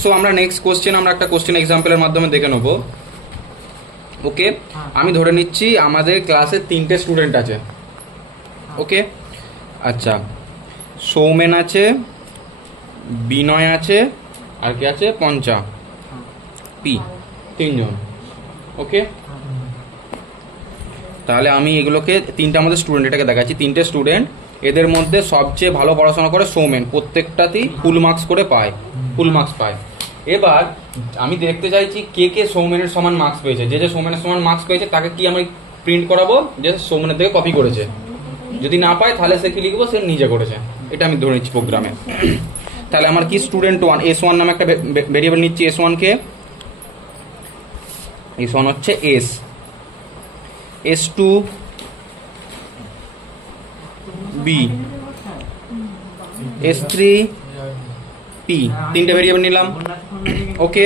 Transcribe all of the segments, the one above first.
So আমরা next question আমরা একটা কোশ্চেন এক্সাম্পলের মাধ্যমে দেখে নেব। ওকে, আমি ধরে নিচ্ছি আমাদের ক্লাসে 3টে স্টুডেন্ট আছে। ওকে, আচ্ছা, সৌমেন আছে, বিনয় আছে, আর কি আছে, পঞ্চা, পি, 3জন। ওকে, তাহলে আমি এগুলোকে তিনটা আমাদের স্টুডেন্ট এটাকে দেখাচ্ছি। 3টে স্টুডেন্ট, এদের মধ্যে সবচেয়ে ভালো পড়াশোনা করে সৌমেন, প্রত্যেকটাতেই ফুল মার্কস করে পায়, ফুল মার্কস পায়। এবার আমি দেখতে চাইছি কে কে সৌমেনের সমান মার্কস পেয়েছে। যে যে সৌমেনের সমান মার্কস পেয়েছে তাকে কি আমি প্রিন্ট করাবো যে সৌমেনের থেকে কপি করেছে। যদি না পায় তাহলে সে কি লিখবো, সে নিজে করেছে। এটা আমি ধরে নিচ্ছি প্রোগ্রামে। তাহলে আমার কি স্টুডেন্ট 1 S1 নামে একটা ভেরিয়েবল নিচ্ছি। S1 কে, S1 হচ্ছে S, S2 B, S3 P, 3টে ভেরিয়েবল নিলাম। ওকে,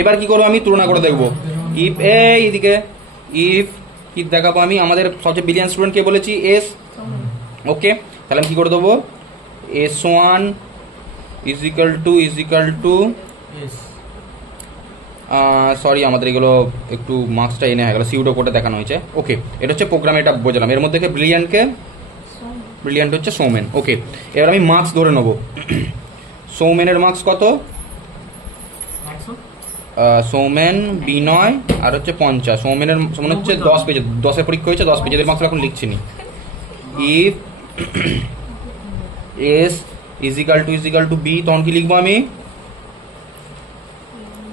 এবার কি করবো, আমি তুলনা করে দেখবো। ইফ এইদিকে ইফ কি দেখাবো, আমি আমাদের সবচেয়ে ব্রিলিয়ান্ট স্টুডেন্ট কে বলেছি, S। ওকে, তাহলে আমি কি করে দেবো, S1 is equal two sorry, আমাদের এগুলো একটু মার্কসটা এনে হয়ে গেল, সিউডো কোডে দেখানো হয়েছে। ওকে, এটা হচ্ছে প্রোগ্রামে, এটা বোঝালাম। এর মধ্যে ব্রিলিয়ান্ট হচ্ছে সৌমেন। ওকে, এবার আমি মার্কস ধরে নেবো। সৌমেনের মার্কস কত, সৌমেন, বিনয় আর হচ্ছে পঞ্চা। সৌমেনের সমান হচ্ছে 10 পেজে, 10-এর পরীক্ষা হয়েছে, 10 পেজের মার্কস এখন লিখছি নি। If S is equal to B, তখন কি লিখবো আমি,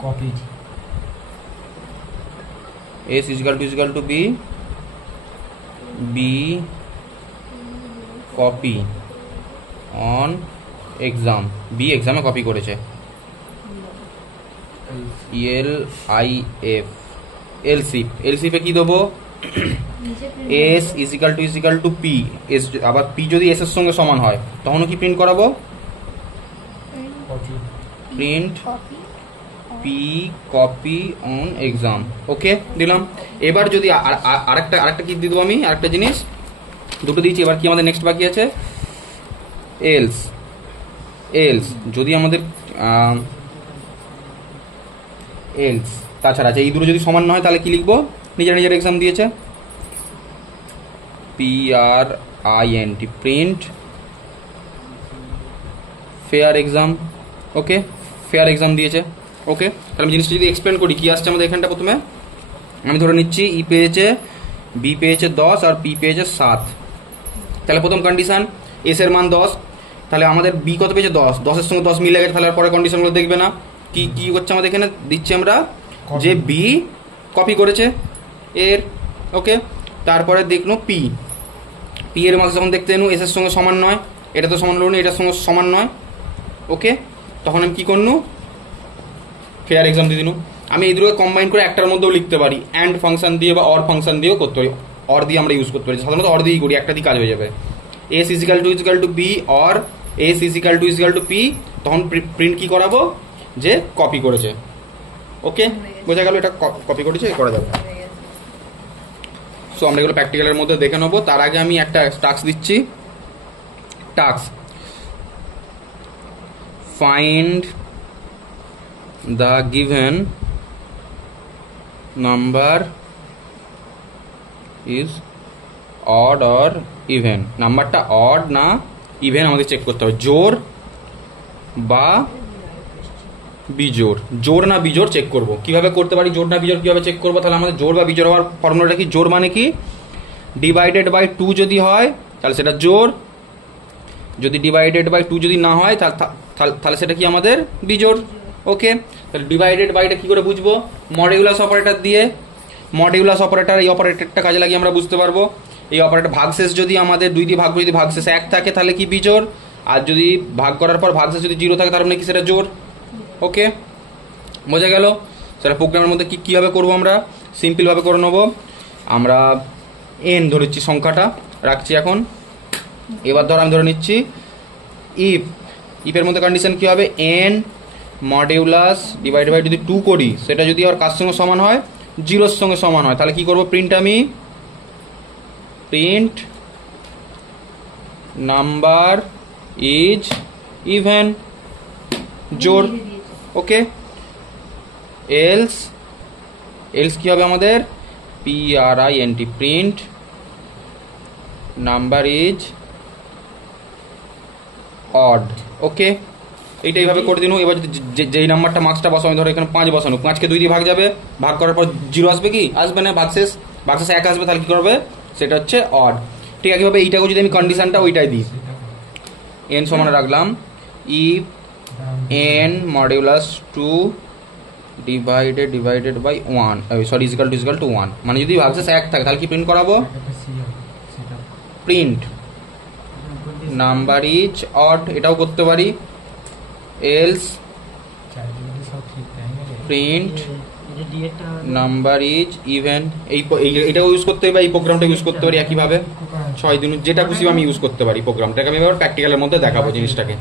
copy. S is equal to B, B copy on exam, B এক্সামে কপি করেছে। এলসিফে কি দেবো, S is equal to P. S আবার পি যদি এস এর সঙ্গে সমান হয় তখন কি প্রিন্ট করাবো, print P copy on exam. Okay, দিলাম। এবার যদি আরেকটা কি দিয়ে দেবো আমি, আরেকটা জিনিস, দুটো দিয়েছি। এবার কি আমাদের নেক্সট বাকি আছে, এলস যদি আমাদের এলস তাছাড়া আছে, এই দুটো যদি সমান না হয় তাহলে কি লিখবো, নিজের এক্সাম দিয়েছে, PRINT, প্রিন্ট ফেয়ার এক্সাম। ওকে, ফেয়ার এক্সাম দিয়েছে। ওকে, তাহলে আমি জিনিসটা যদি এক্সপ্লেন করি, কি আসছে আমাদের এখানটা, প্রথমে আমি ধরে নিচ্ছি ই পেয়েছে, বি পেয়েছে 10 আর পি পেয়েছে 7। তাহলে প্রথম কন্ডিশন, এস এর মান 10, তাহলে আমাদের বি কত পেয়েছে, 10, 10-এর সঙ্গে 10 মিলে গেছে, তাহলে পরে কন্ডিশনগুলো দেখবে না। কি হচ্ছে আমাদের এখানে দিচ্ছি আমরা, যে বি কপি করেছে এর। ওকে, তারপরে দেখলো পি এর মার্কস যখন দেখতে এনু এস এর সঙ্গে সমান নয়, এটা তো সমান হলো, এটার সঙ্গে সমান নয়। ওকে, তখন আমি কি করনু, ফেয়ার এক্সাম দিয়ে দিনু। আমি এই দুটোকে কম্বাইন করে একটার মধ্যেও লিখতে পারি, অ্যান্ড ফাংশন দিয়ে বা অর ফাংশন দিয়েও করতে পারি। অর দিয়ে আমরা ইউজ করতে পারি, সাধারণত অর দিয়েই করি, একটা দিয়ে কাজ হয়ে যাবে। S is equal to B or S is equal to P, তখন প্রিন্ট কি করাবো, যে কপি করেছে। ওকে, বোঝা গেল, এটা কপি করেছে, করা যাবে। সো আমরা এগুলো প্র্যাকটিক্যালের মধ্যে দেখে নেবো। তার আগে আমি একটা টাস্ক দিচ্ছি। Task, find the given number is odd or even। নাম্বারটা অড না ইভেন আমাদের চেক করতে হবে, জোড় বা বিজোড়। জোড় না বিজোড় চেক করব। কিভাবে করতে পারি জোড় না বিজোড়, কিভাবে চেক করবো, তাহলে আমাদের জোড় বা বিজোড় হওয়ার ফর্মুলাটা কি, জোড় মানে কি, ডিভাইডেড বাই 2 যদি হয় তাহলে সেটা জোড়, যদি ডিভাইডেড বাই 2 যদি না হয় তাহলে সেটা কি আমাদের বিজোড়। ওকে, তাহলে ডিভাইডেড বাইটা কি করে বুঝবো, মডিউলাস অপারেটর দিয়ে। মডিউলাস অপারেটর, এই অপারেটরটা কাজে লাগিয়ে আমরা বুঝতে পারবো। এই অপারেটর ভাগশেষ যদি আমাদের 2 দিয়ে ভাগ করে, যদি ভাগশেষ 1 থাকে তাহলে কি বিজোড়, আর যদি ভাগ করার পর ভাগশেষ যদি 0 থাকে তার মানে কি সেটা জোড়। ওকে, বোঝা গেল। সেটা প্রোগ্রামের মধ্যে কিভাবে করবো, আমরা সিম্পল ভাবে করে নেবো। আমরা এন ধরেছি, সংখ্যাটা রাখছি এখন। এবার ধর আমি ধরে নিচ্ছি ইফের মধ্যে কন্ডিশন কি হবে, এন মডিউলাস ডিভাইড বাই যদি 2 করি, সেটা যদি আর কার সঙ্গে সমান হয়, 0-এর সঙ্গে সমান হয়, তাহলে কি করবো, প্রিন্ট আমি প্রিন্ট নাম্বার ইজ ইভেন। জোর। ওকে, এলস এলস কি হবে আমাদের, print print number is odd. Okay, এইটা এইভাবে করে দিন। এবার যেই নাম্বারটা মার্কসটা বসাবো, আমি ধরো এখানে 5 বসানো, 5কে 2 দিয়ে ভাগ যাবে, ভাগ করার পর 0 আসবে কি আসবে না, ভাগশেষ 1 আসবে, তাহলে কি করবে, সেটা হচ্ছে অড। ঠিক আছে, এইভাবে এইটাকেও যদি আমি কন্ডিশনটা ওইটাই দিই, এন সমান রাখলাম if N modulus 2 divided by 1 sorry equal to 1, মানে যদি ভাগশেষ 1 থাকে তাহলে কি প্রিন্ট করাবো, প্রিন্ট নাম্বার ইজ অড। এটাও করতে পারি, else print number is even. এটাও ইউজ করতে পারি, এই প্রোগ্রামটা ইউজ করতে পারি একইভাবে 6 দিন, যেটা খুশি আমি ইউজ করতে পারি। প্রোগ্রামটাকে আমি এবার প্র্যাকটিক্যালের মধ্যে দেখাবো জিনিসটাকে।